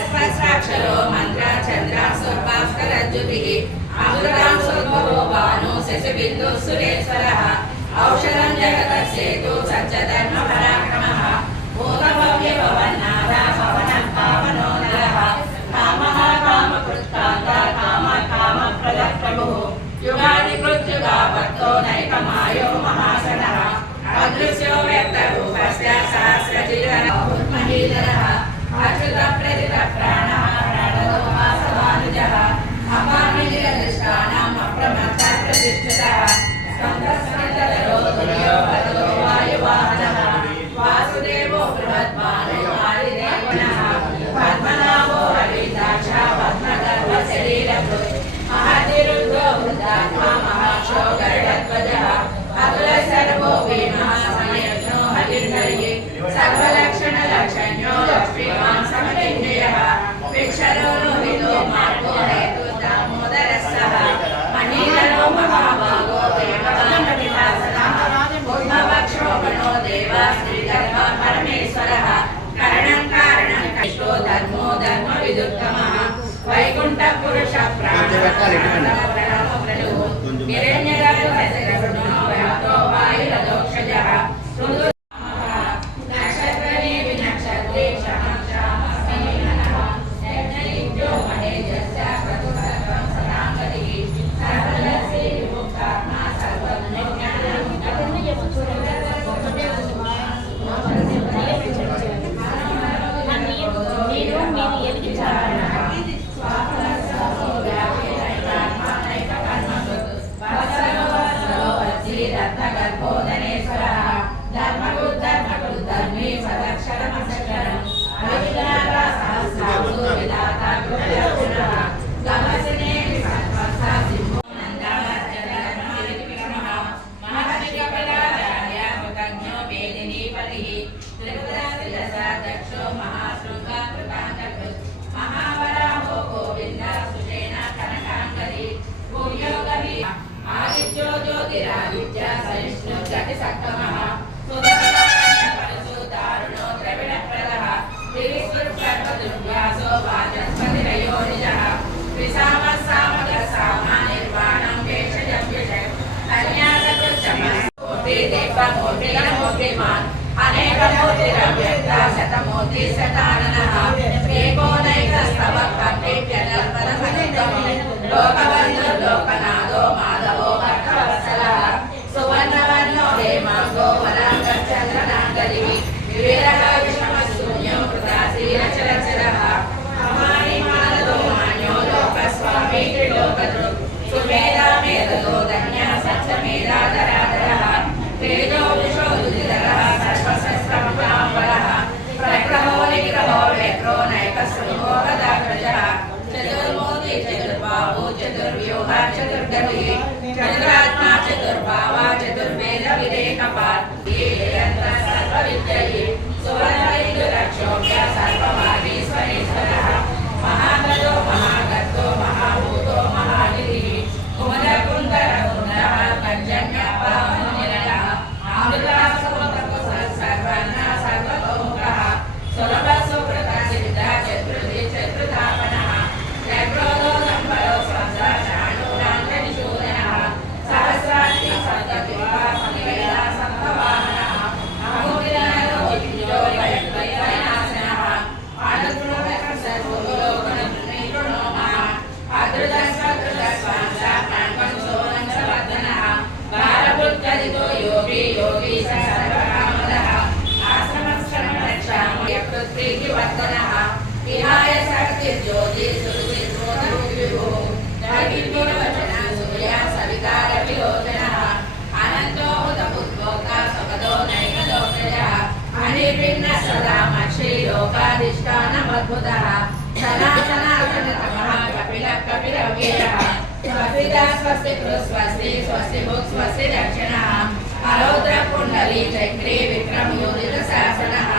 స్పర్శాక్షరో మంత్ర చంద్ర స్వర్భాస్కర జ్యోతిః అమృతాం స్వర్భవో భాను శశిబిందు సురేశ్వరః ఔషధం జగతస్యేతు సత్యధర్మ పరాక్రమః భూతభవ్య భవన్నాథ పవనం పావనో నరః కామః కామకృత్కాంత కామ కామప్రదః ప్రభుః యుగాది కృత్యుగావత్తో నైకమాయో మహాసనః అదృశ్యో వ్యక్తరూపస్య సహస్రజిగణో మహీధరః అచ్యుత ప్రతిత ప్రాణః ప్రాణదో వాసవానుజః అపామినిరదృష్టానాం అప్రమత్త ప్రతిష్ఠితః స్కందస్కందధరో తుల్యో వరదో వాయువాహనః వాసుదేవో బృహద్భానో వాయుదేవనః పద్మనాభో రవితాక్ష పద్మగర్భ శరీరకృత్ మహతిరుద్ధో వృద్ధాత్మా మహాక్షో గరుడధ్వజः అతుల సర్వో భీమః సమయజ్ఞో హరిర్హరిః సర్వలక్షణ లక్షణ్యో లక్ష్మీవాన్ సమతింద్రియః విక్షరో లోహితో మార్గో హేతు దామోదరస్సః మణిధరో మహాభాగో దేవగణపతిదాసనః ఉద్భవక్షోభణో దేవ శ్రీగర్భ పరమేశ్వరः కరణం కారణం కష్టో ధర్మో ధర్మ విదుత్తమః వైకుంఠ పురుష శతమూర్తి శతాననః ఏకోనైకస్తవ లోకబంధు లోకనాథో మాధవో భక్తవత్సలః సువర్ణవర్ణో హేమాంగో వరాంగచంద్రనాగరిః వివేరః విషమశూన్యో కృతాశీలచరచరః అమాని మానదో మాన్యో లోకస్వామి త్రిలోకదృక్ సుమేధా మేధదో ధన్య సత్యమేధాధరాధరః తేజో విశో రుధిరః సర్వశస్త్రముఖాంబరః ప్రగ్రహో నిగ్రహో వేత్రో నైకస్సునిమో గదాగ్రజः చతుర్మూర్తి చతుర్బాహు చతుర్వ్యూహ చతుర్గతి చతురాత్మా చతుర్భావ చతుర్వేద వివేకపాత్ సర్వ విద్యై సువర్ణైదు రక్షోభ్య సర్వమాగీశ్వరేశ్వరః మహాగదో మహాగర్తో మహాభూతో మహాగిరిః కుమరకుందరకుందరః పర్జన్య పావనో నిరయః సర్వన్న సర్వతోముఖః సులభ సుకృత సిద్ధ చతుర్థి చతుర్థాపనః జగ్రోధో దంబరో స్వంద చాణూరాంజనిశూదనః సహస్రాక్షి సప్తద్వీప సమవేద సప్తవాహనః అహోబిలానో విద్యో వైనాశనః ఆనగుణవక సర్వలోకనో మహ అదృతస్వదృతస్వాంస ప్రాణ్వంశోనం సవర్ధనః భారభృత్కరితో యోగి యోగి సర్వకామదః ఆశ్రమశ్రమరక్షామి యకృత్ప్రీతి వర్ధనః విహాయ శక్తి జ్యోతి సురుచిర్మోదరుద్విభో దైవిర్గుణవచన సూర్య సవితార విలోచనః అనంతో హుతపుత్రోక సపదో నైకదోగ్రజः అనిర్విఘ్న సదా మక్షీ లోకాధిష్టానమద్భుతः సనాతనాతనతమః కపిలః కపిలవీరः స్వస్తిదా స్వస్తి స్వస్తి స్వస్తి భుక్ స్వస్తి దక్షిణः అరౌద్ర కుండలి చక్రీ విక్రమయోధిత శాసనః